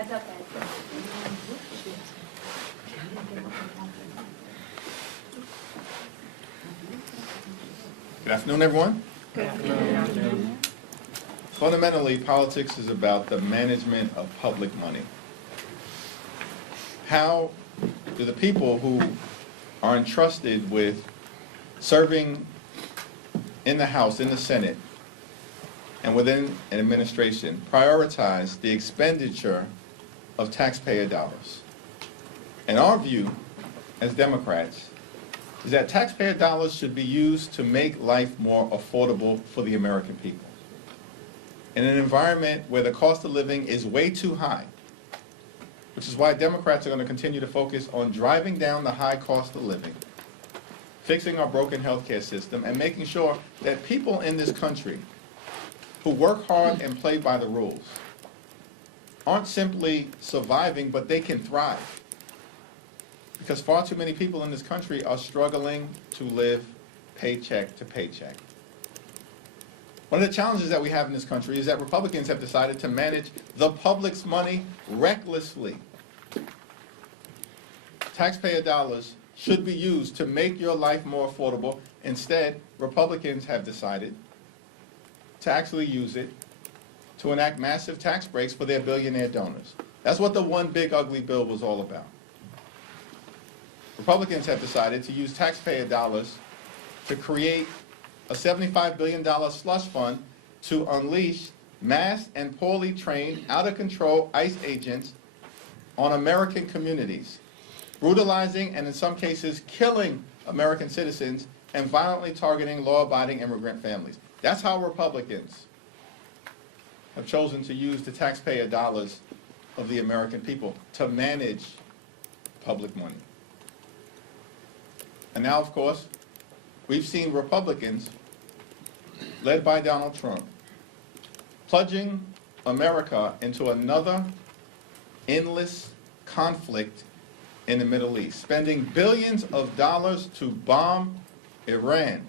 Heads up, Ed. Good afternoon, everyone. Good afternoon. Fundamentally, politics is about the management of public money. How do the people who are entrusted with serving in the House, in the Senate, and within an administration prioritize the expenditure of taxpayer dollars? And our view as Democrats is that taxpayer dollars should be used to make life more affordable for the American people. In an environment where the cost of living is way too high, which is why Democrats are going to continue to focus on driving down the high cost of living, fixing our broken healthcare system, and making sure that people in this country who work hard and play by the rules aren't simply surviving, but they can thrive. Because far too many people in this country are struggling to live paycheck to paycheck. One of the challenges that we have in this country is that Republicans have decided to manage the public's money recklessly. Taxpayer dollars should be used to make your life more affordable. Instead, Republicans have decided to actually use it to enact massive tax breaks for their billionaire donors. That's what the one big ugly bill was all about. Republicans have decided to use taxpayer dollars to create a $75 billion slush fund to unleash mass and poorly trained, out-of-control ICE agents on American communities, brutalizing and in some cases killing American citizens and violently targeting law-abiding immigrant families. That's how Republicans have chosen to use the taxpayer dollars of the American people to manage public money. And now, of course, we've seen Republicans, led by Donald Trump, plunging America into another endless conflict in the Middle East, spending billions of dollars to bomb Iran.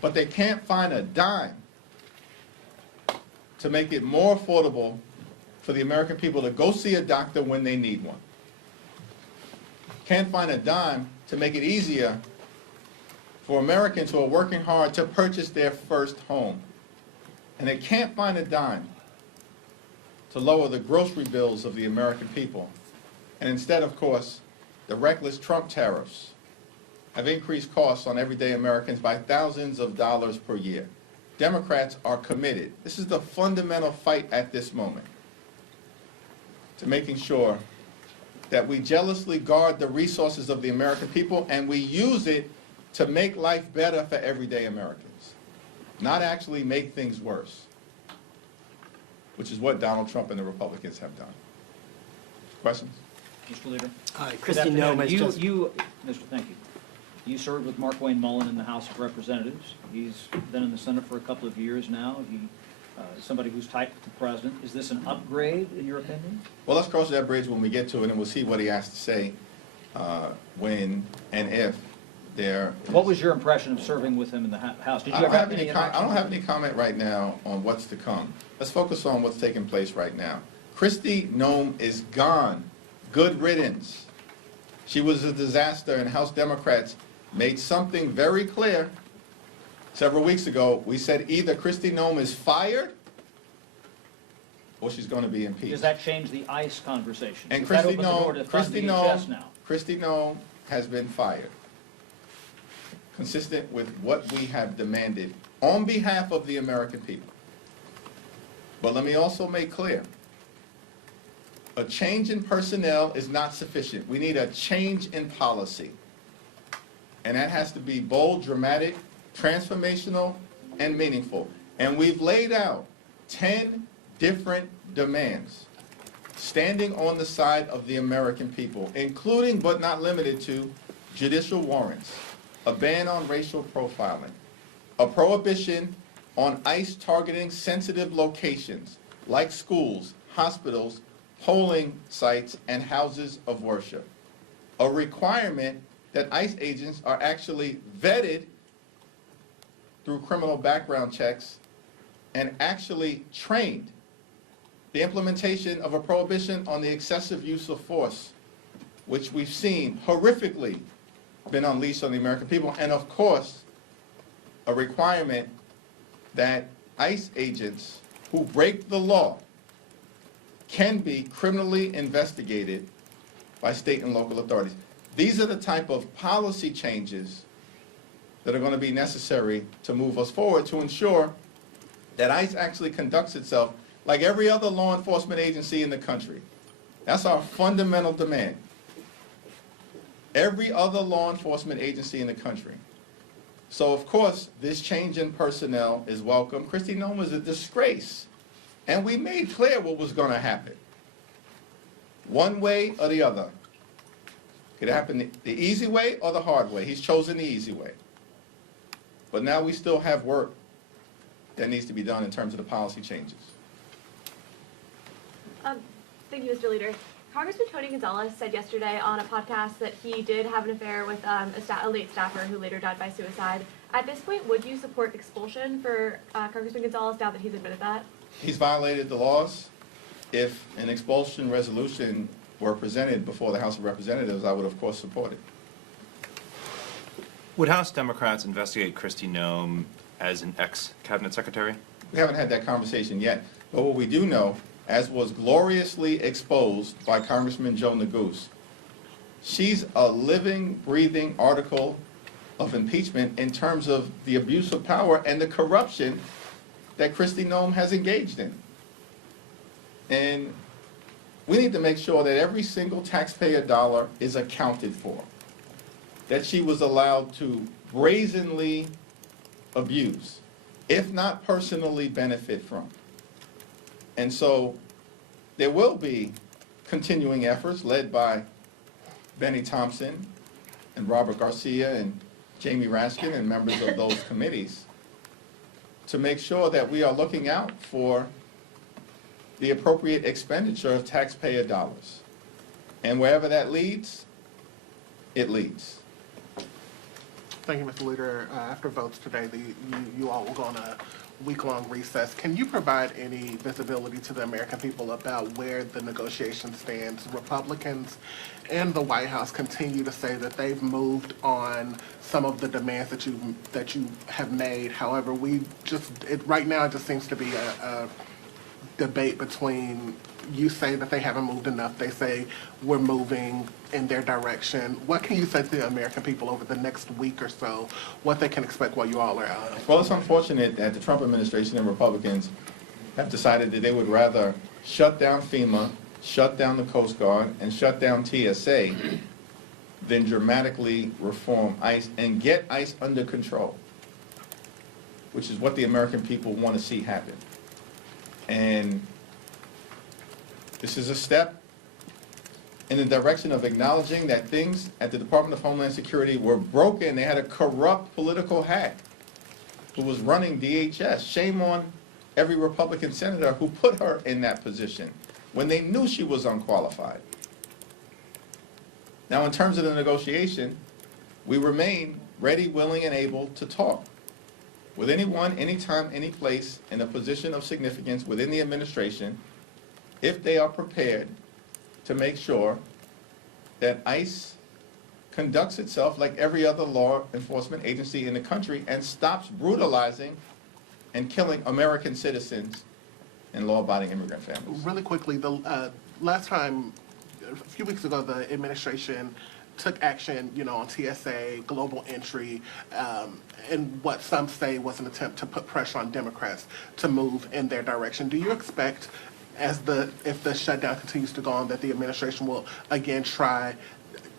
But they can't find a dime to make it more affordable for the American people to go see a doctor when they need one. Can't find a dime to make it easier for Americans who are working hard to purchase their first home. And they can't find a dime to lower the grocery bills of the American people. And instead, of course, the reckless Trump tariffs have increased costs on everyday Americans by thousands of dollars per year. Democrats are committed. This is the fundamental fight at this moment, to making sure that we jealously guard the resources of the American people and we use it to make life better for everyday Americans, not actually make things worse, which is what Donald Trump and the Republicans have done. Questions? Mr. Leader. Hi, Good Kristi, afternoon. Noem. Mr. Thank you. You served with Mark Wayne Mullen in the House of Representatives. He's been in the Senate for a couple of years now. He is somebody who's tight with the president. Is this an upgrade, in your opinion? Well, let's cross that bridge when we get to it, and we'll see what he has to say when and if there. What was your impression of serving with him in the House? Did you I don't ever have have any I don't interaction? have any comment right now on what's to come. Let's focus on what's taking place right now. Kristi Noem is gone. Good riddance. She was a disaster, and House Democrats made something very clear several weeks ago. We said either Kristi Noem is fired or she's going to be impeached. Does that change the ICE conversation? And Does that Kristi open the door to Noem, fund Kristi DHS Noem, now? Kristi Noem has been fired, consistent with what we have demanded on behalf of the American people. But let me also make clear, a change in personnel is not sufficient. We need a change in policy. And that has to be bold, dramatic, transformational, and meaningful. And we've laid out 10 different demands standing on the side of the American people, including but not limited to judicial warrants, a ban on racial profiling, a prohibition on ICE targeting sensitive locations like schools, hospitals, polling sites, and houses of worship, a requirement that ICE agents are actually vetted through criminal background checks and actually trained the implementation of a prohibition on the excessive use of force, which we've seen horrifically been unleashed on the American people, and of course, a requirement that ICE agents who break the law can be criminally investigated by state and local authorities. These are the type of policy changes that are going to be necessary to move us forward to ensure that ICE actually conducts itself like every other law enforcement agency in the country. That's our fundamental demand. Every other law enforcement agency in the country. So, of course, this change in personnel is welcome. Kristi, Noem was a disgrace. And we made clear what was going to happen. One way or the other. It could happen the easy way or the hard way. He's chosen the easy way. But now we still have work that needs to be done in terms of the policy changes. Thank you, Mr. Leader. Congressman Tony Gonzalez said yesterday on a podcast that he did have an affair with a late staffer who later died by suicide. At this point, would you support expulsion for Congressman Gonzalez now that he's admitted that? He's violated the laws. If an expulsion resolution were presented before the House of Representatives, I would of course support it. Would House Democrats investigate Kristi Noem as an ex-cabinet secretary? We haven't had that conversation yet, but what we do know, as was gloriously exposed by Congressman Joe Neguse, she's a living, breathing article of impeachment in terms of the abuse of power and the corruption that Kristi Noem has engaged in. And we need to make sure that every single taxpayer dollar is accounted for, that she was allowed to brazenly abuse, if not personally benefit from. And so there will be continuing efforts led by Benny Thompson and Robert Garcia and Jamie Raskin and members of those committees to make sure that we are looking out for the appropriate expenditure of taxpayer dollars. And wherever that leads, it leads. Thank you, Mr. Leader. After votes today, you all will go on a week-long recess. Can you provide any visibility to the American people about where the negotiation stands? Republicans and the White House continue to say that they've moved on some of the demands that you have made. However, right now it just seems to be a debate between, you say that they haven't moved enough, they say we're moving in their direction. What can you say to the American people over the next week or so, what they can expect while you all are out? Well, it's unfortunate that the Trump administration and Republicans have decided that they would rather shut down FEMA, shut down the Coast Guard, and shut down TSA than dramatically reform ICE and get ICE under control, which is what the American people want to see happen. And this is a step in the direction of acknowledging that things at the Department of Homeland Security were broken. They had a corrupt political hack who was running DHS. Shame on every Republican senator who put her in that position when they knew she was unqualified. Now, in terms of the negotiation, we remain ready, willing, and able to talk with anyone, anytime, any place in a position of significance within the administration if they are prepared to make sure that ICE conducts itself like every other law enforcement agency in the country and stops brutalizing and killing American citizens and law-abiding immigrant families. Really quickly, the last time, a few weeks ago, the administration took action, on TSA, global entry, and what some say was an attempt to put pressure on Democrats to move in their direction. Do you expect, if the shutdown continues to go on, that the administration will again try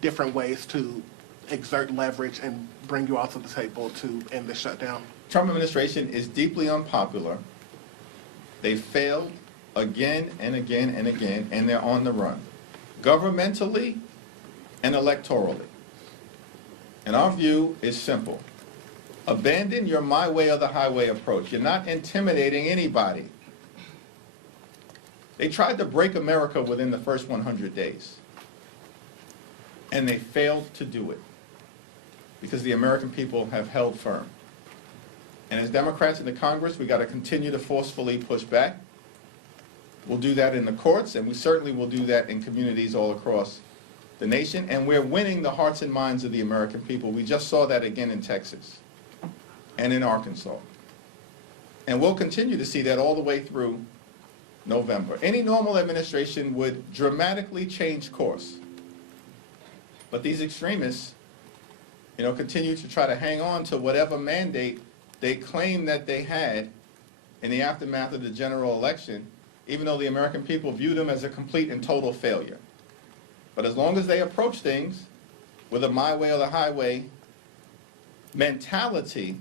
different ways to exert leverage and bring you all to the table to end the shutdown? Trump administration is deeply unpopular. They failed again and again and again, and they're on the run, governmentally and electorally. And our view is simple. Abandon your my way or the highway approach. You're not intimidating anybody. They tried to break America within the first 100 days. And they failed to do it because the American people have held firm. And as Democrats in the Congress, we got to continue to forcefully push back. We'll do that in the courts, and we certainly will do that in communities all across the nation, and we're winning the hearts and minds of the American people. We just saw that again in Texas and in Arkansas. And we'll continue to see that all the way through November. Any normal administration would dramatically change course. But these extremists, continue to try to hang on to whatever mandate they claim that they had in the aftermath of the general election, even though the American people view them as a complete and total failure. But as long as they approach things with a my way or the highway mentality,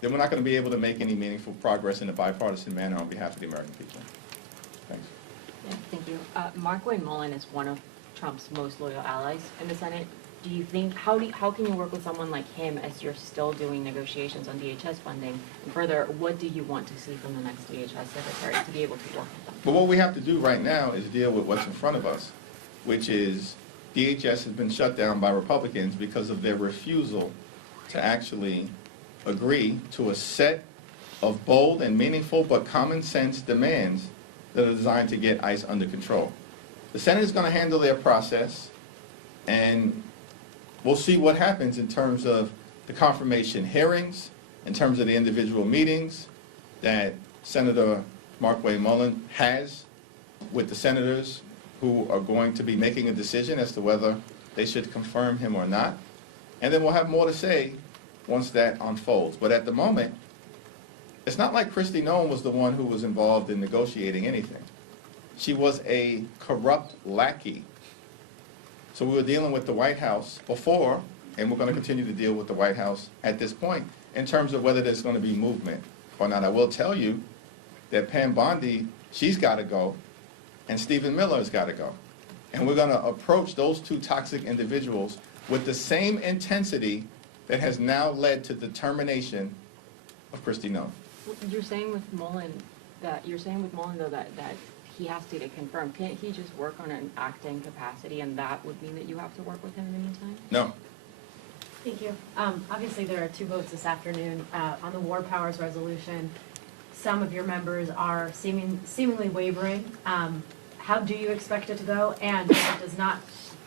then we're not going to be able to make any meaningful progress in a bipartisan manner on behalf of the American people. Thanks. Yeah, thank you. Mark Wayne Mullen is one of Trump's most loyal allies in the Senate. Do you think, how can you work with someone like him as you're still doing negotiations on DHS funding? And further, what do you want to see from the next DHS secretary to be able to work with them? But what we have to do right now is deal with what's in front of us, which is DHS has been shut down by Republicans because of their refusal to actually agree to a set of bold and meaningful but common sense demands that are designed to get ICE under control. The Senate is going to handle their process, and we'll see what happens in terms of the confirmation hearings, in terms of the individual meetings that Senator Mark Wayne Mullen has with the senators who are going to be making a decision as to whether they should confirm him or not. And then we'll have more to say once that unfolds. But at the moment, it's not like Kristi Noem was the one who was involved in negotiating anything. She was a corrupt lackey. So we were dealing with the White House before, and we're going to continue to deal with the White House at this point in terms of whether there's going to be movement or not. I will tell you that Pam Bondi, she's got to go, and Stephen Miller has got to go. And we're going to approach those two toxic individuals with the same intensity that has now led to the termination of Kristi Noem. You're saying with Mullen though that he has to confirm. Can't he just work on an acting capacity, and that would mean that you have to work with him in the meantime? No. Thank you. Obviously, there are two votes this afternoon on the War Powers Resolution. Some of your members are seemingly wavering. How do you expect it to go? And if it does not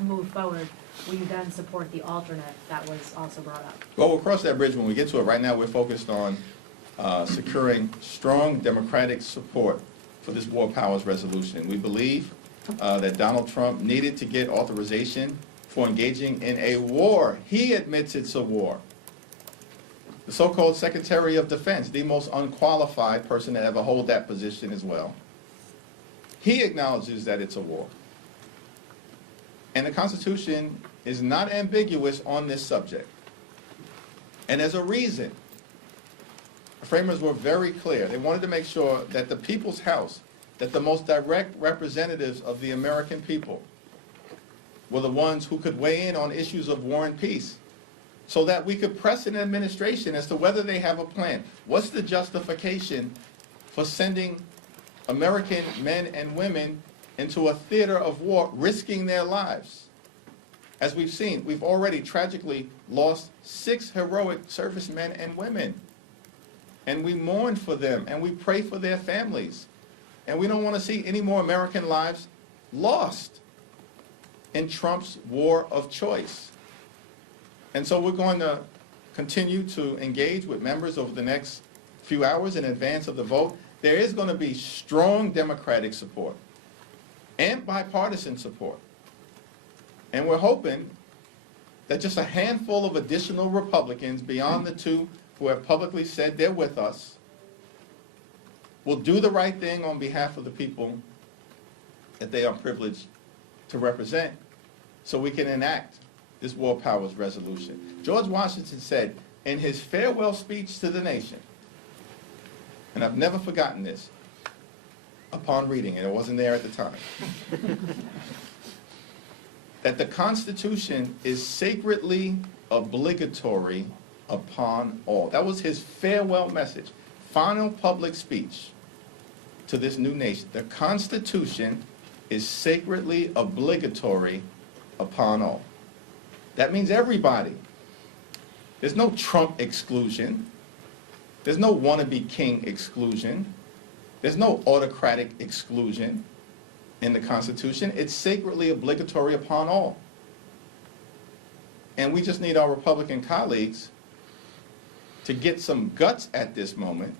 move forward, will you then support the alternate that was also brought up? Well, we'll cross that bridge when we get to it. Right now, we're focused on securing strong Democratic support for this War Powers Resolution. We believe that Donald Trump needed to get authorization for engaging in a war. He admits it's a war. The so-called Secretary of Defense, the most unqualified person to ever hold that position as well, he acknowledges that it's a war. And the Constitution is not ambiguous on this subject. And there's a reason. The framers were very clear. They wanted to make sure that the people's house, that the most direct representatives of the American people were the ones who could weigh in on issues of war and peace, so that we could press an administration as to whether they have a plan. What's the justification for sending American men and women into a theater of war, risking their lives? As we've seen, we've already tragically lost 6 heroic servicemen and women. And we mourn for them, and we pray for their families. And we don't want to see any more American lives lost in Trump's war of choice. And so we're going to continue to engage with members over the next few hours in advance of the vote. There is going to be strong Democratic support and bipartisan support. And we're hoping that just a handful of additional Republicans beyond the 2 who have publicly said they're with us will do the right thing on behalf of the people that they are privileged to represent, so we can enact this War Powers Resolution. George Washington said in his farewell speech to the nation, and I've never forgotten this upon reading it, it wasn't there at the time, that the Constitution is sacredly obligatory upon all. That was his farewell message, final public speech to this new nation. The Constitution is sacredly obligatory upon all. That means everybody. There's no Trump exclusion. There's no wannabe king exclusion. There's no autocratic exclusion in the Constitution. It's sacredly obligatory upon all. And we just need our Republican colleagues to get some guts at this moment,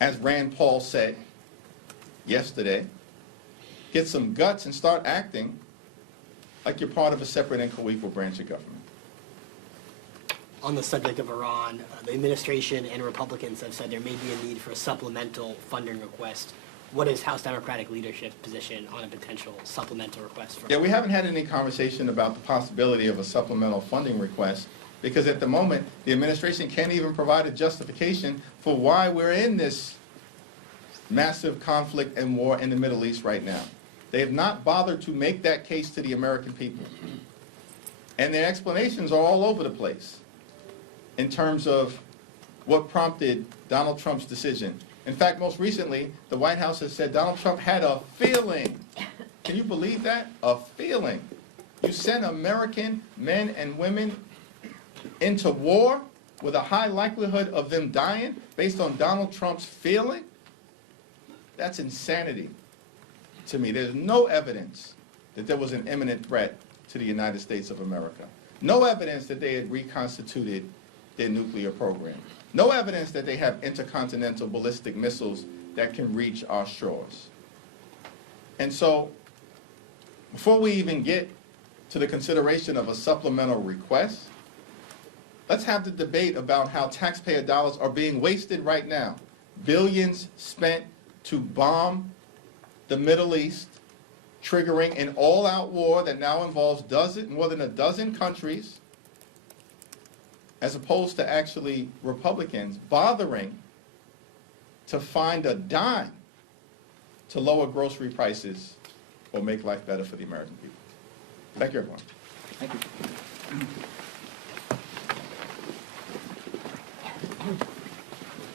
as Rand Paul said yesterday. Get some guts and start acting like you're part of a separate and co-equal branch of government. On the subject of Iran, the administration and Republicans have said there may be a need for a supplemental funding request. What is House Democratic leadership's position on a potential supplemental request for? Yeah, we haven't had any conversation about the possibility of a supplemental funding request because at the moment, the administration can't even provide a justification for why we're in this massive conflict and war in the Middle East right now. They have not bothered to make that case to the American people. And their explanations are all over the place in terms of what prompted Donald Trump's decision. In fact, most recently, the White House has said Donald Trump had a feeling. Can you believe that? A feeling. You send American men and women into war with a high likelihood of them dying based on Donald Trump's feeling? That's insanity to me. There's no evidence that there was an imminent threat to the United States of America. No evidence that they had reconstituted their nuclear program. No evidence that they have intercontinental ballistic missiles that can reach our shores. And so, before we even get to the consideration of a supplemental request, let's have the debate about how taxpayer dollars are being wasted right now. Billions spent to bomb the Middle East, triggering an all-out war that now involves more than a dozen countries, as opposed to actually Republicans bothering to find a dime to lower grocery prices or make life better for the American people. Thank you, everyone. Thank you.